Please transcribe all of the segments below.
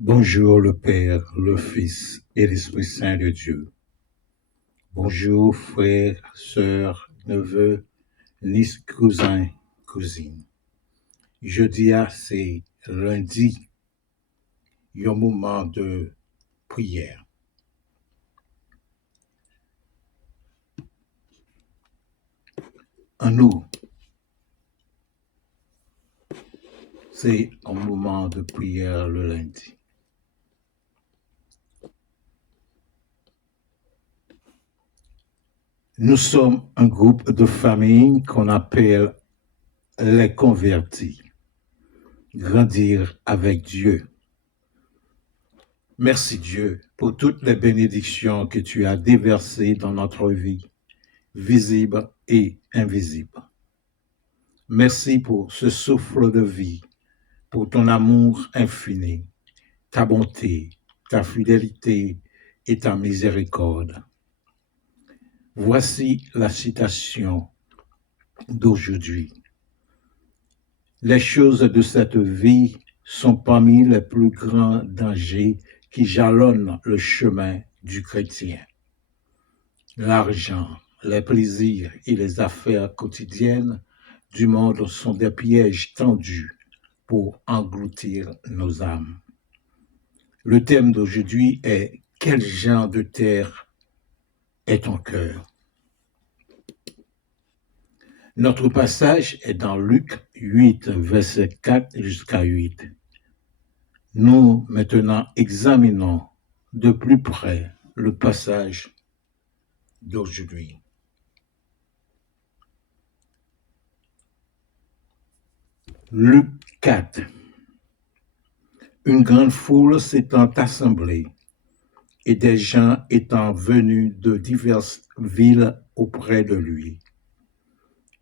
Bonjour le Père, le Fils et l'Esprit Saint de Dieu. Bonjour frères, sœurs, neveux, nièces, cousins, cousines. Jeudi, c'est lundi, un moment de prière. En nous, c'est un moment de prière le lundi. Nous sommes un groupe de famille qu'on appelle les convertis. Grandir avec Dieu. Merci Dieu pour toutes les bénédictions que tu as déversées dans notre vie, visible et invisible. Merci pour ce souffle de vie, pour ton amour infini, ta bonté, ta fidélité et ta miséricorde. Voici la citation d'aujourd'hui. Les choses de cette vie sont parmi les plus grands dangers qui jalonnent le chemin du chrétien. L'argent, les plaisirs et les affaires quotidiennes du monde sont des pièges tendus pour engloutir nos âmes. Le thème d'aujourd'hui est « Quel genre de terre est ton cœur ?» Notre passage est dans Luc 8, verset 4 jusqu'à 8. Nous, maintenant, examinons de plus près le passage d'aujourd'hui. Luc 4. Une grande foule s'étant assemblée et des gens étant venus de diverses villes auprès de lui.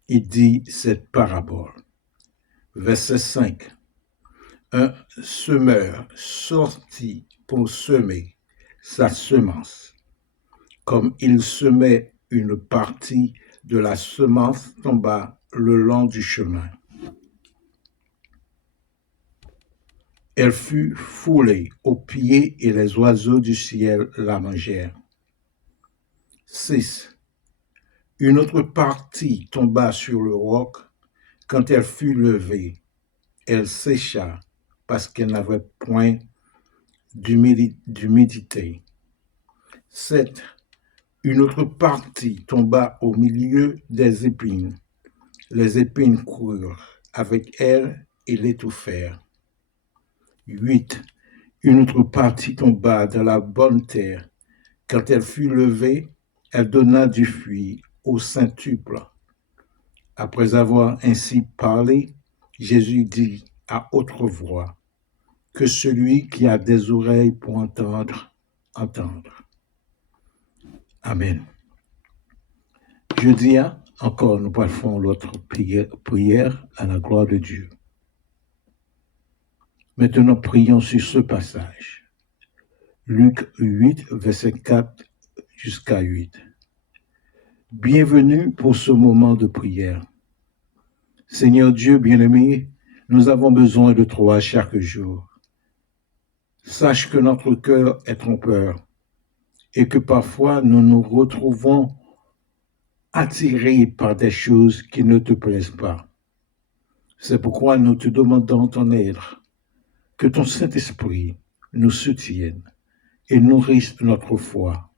Il dit cette parabole. Verset 5. Un semeur sortit pour semer sa semence. Comme il semait, une partie de la semence tomba le long du chemin. Elle fut foulée aux pieds et les oiseaux du ciel la mangèrent. 6. Une autre partie tomba sur le roc. Quand elle fut levée, elle sécha parce qu'elle n'avait point d'humidité. 7. Une autre partie tomba au milieu des épines. Les épines coururent avec elle et l'étouffèrent. 8. Une autre partie tomba dans la bonne terre. Quand elle fut levée, elle donna du fruit au centuple. Après avoir ainsi parlé, Jésus dit à haute voix, « Que celui qui a des oreilles pour entendre, entende. » Amen. Jeudi, encore, nous parlons l'autre prière à la gloire de Dieu. Maintenant, prions sur ce passage. Luc 8, verset 4 jusqu'à 8. Bienvenue pour ce moment de prière. Seigneur Dieu bien-aimé, nous avons besoin de toi chaque jour. Sache que notre cœur est trompeur et que parfois nous nous retrouvons attirés par des choses qui ne te plaisent pas. C'est pourquoi nous te demandons ton aide, que ton Saint-Esprit nous soutienne et nourrisse notre foi,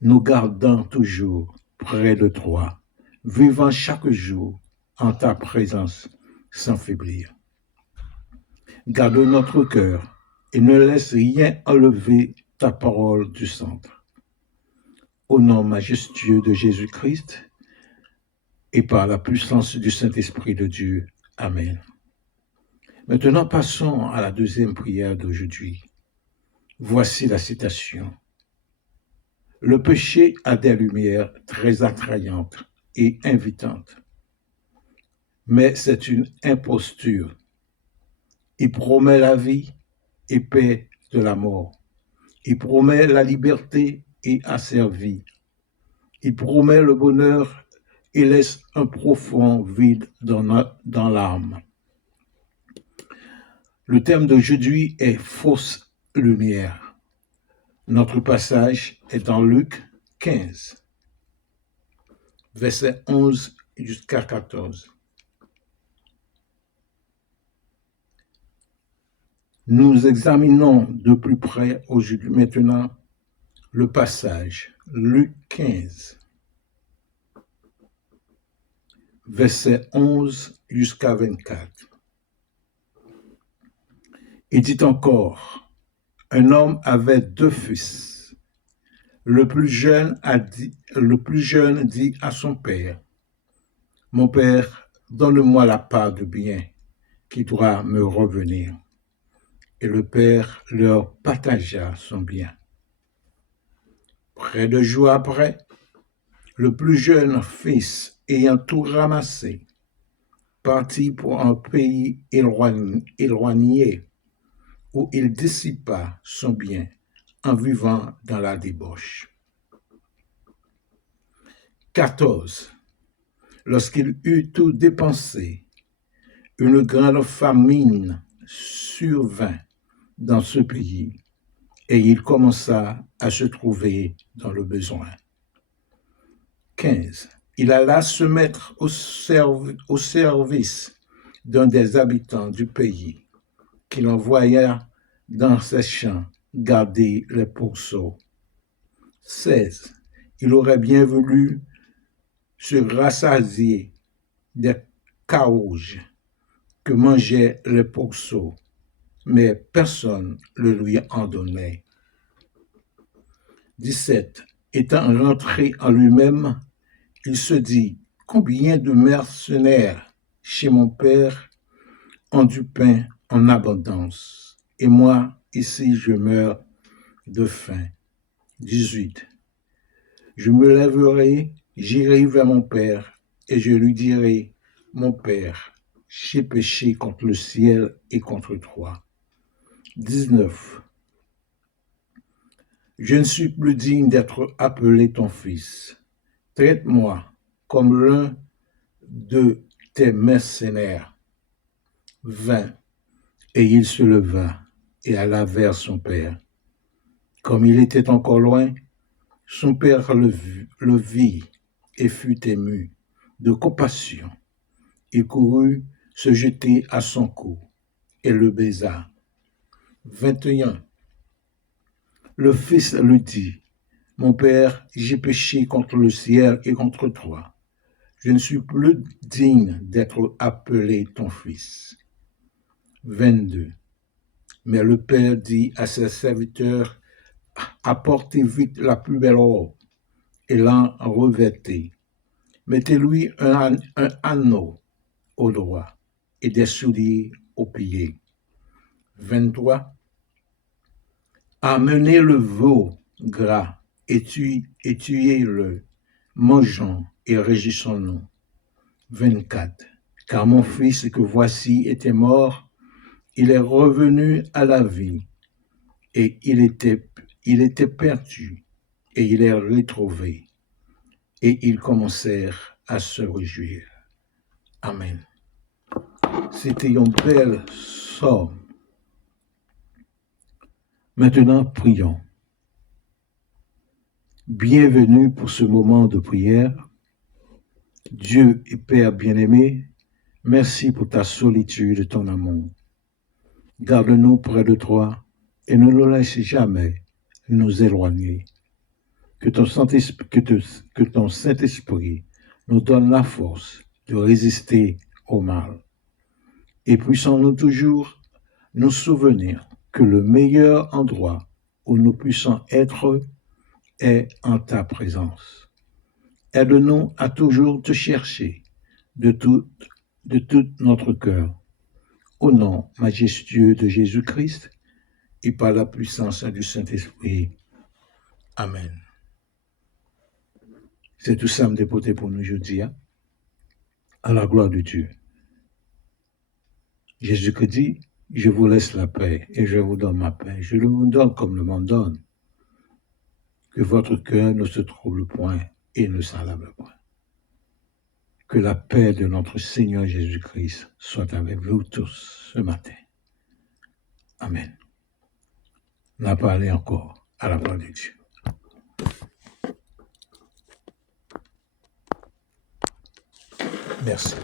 nous gardant toujours près de toi, vivant chaque jour en ta présence sans faiblir. Garde notre cœur et ne laisse rien enlever ta parole du centre. Au nom majestueux de Jésus-Christ et par la puissance du Saint-Esprit de Dieu. Amen. Maintenant, passons à la deuxième prière d'aujourd'hui. Voici la citation. Le péché a des lumières très attrayantes et invitantes, mais c'est une imposture. Il promet la vie et paix de la mort. Il promet la liberté et asservie. Il promet le bonheur et laisse un profond vide dans l'âme. Le thème d'aujourd'hui est fausse lumière. Notre passage est dans Luc 15, versets 11 jusqu'à 14. Nous examinons de plus près aujourd'hui maintenant le passage Luc 15, versets 11 jusqu'à 24. Il dit encore, un homme avait 2 fils. Le plus jeune dit à son père, mon père, donne-moi la part de bien qui doit me revenir. Et le père leur partagea son bien. Près de jours après, le plus jeune fils, ayant tout ramassé, partit pour un pays éloigné où il dissipa son bien en vivant dans la débauche. 14. Lorsqu'il eut tout dépensé, une grande famine survint dans ce pays et il commença à se trouver dans le besoin. 15. Il alla se mettre au service d'un des habitants du pays, qu'il envoya dans ses champs garder les pourceaux. 16. Il aurait bien voulu se rassasier des carouges que mangeaient les pourceaux, mais personne ne lui en donnait. 17. Étant rentré en lui-même, il se dit, combien de mercenaires chez mon père ont du pain en abondance, et moi, ici, je meurs de faim. 18. Je me lèverai, j'irai vers mon père, et je lui dirai, mon père, j'ai péché contre le ciel et contre toi. 19. Je ne suis plus digne d'être appelé ton fils. Traite-moi comme l'un de tes mercenaires. 20. Et il se leva et alla vers son père. Comme il était encore loin, son père le vit et fut ému de compassion. Il courut se jeter à son cou et le baisa. 21. Le fils lui dit, mon père, j'ai péché contre le ciel et contre toi. Je ne suis plus digne d'être appelé ton fils. 22. Mais le père dit à ses serviteurs, apportez vite la plus belle robe et l'en revêtez. Mettez-lui un anneau au doigt et des souliers aux pieds. 23. Amenez le veau gras et tuez-le, mangeons et réjouissons-nous. 24. Car mon fils que voici était mort, il est revenu à la vie, et il était perdu, et il est retrouvé. Et ils commencèrent à se réjouir. Amen. C'était une belle somme. Maintenant, prions. Bienvenue pour ce moment de prière. Dieu et Père bien-aimé, merci pour ta solitude et ton amour. Garde-nous près de toi et ne nous laisse jamais nous éloigner. Que ton Saint-Esprit nous donne la force de résister au mal. Et puissions-nous toujours nous souvenir que le meilleur endroit où nous puissions être est en ta présence. Aide-nous à toujours te chercher de tout notre cœur. Au nom majestueux de Jésus-Christ et par la puissance du Saint-Esprit. Amen. C'est tout ça me dépoter pour nous aujourd'hui, à la gloire de Dieu. Jésus-Christ dit, je vous laisse la paix et je vous donne ma paix. Je vous donne comme le monde donne. Que votre cœur ne se trouble point et ne s'enlame point. Que la paix de notre Seigneur Jésus-Christ soit avec vous tous ce matin. Amen. n'a parlé encore à la part de Dieu. Merci.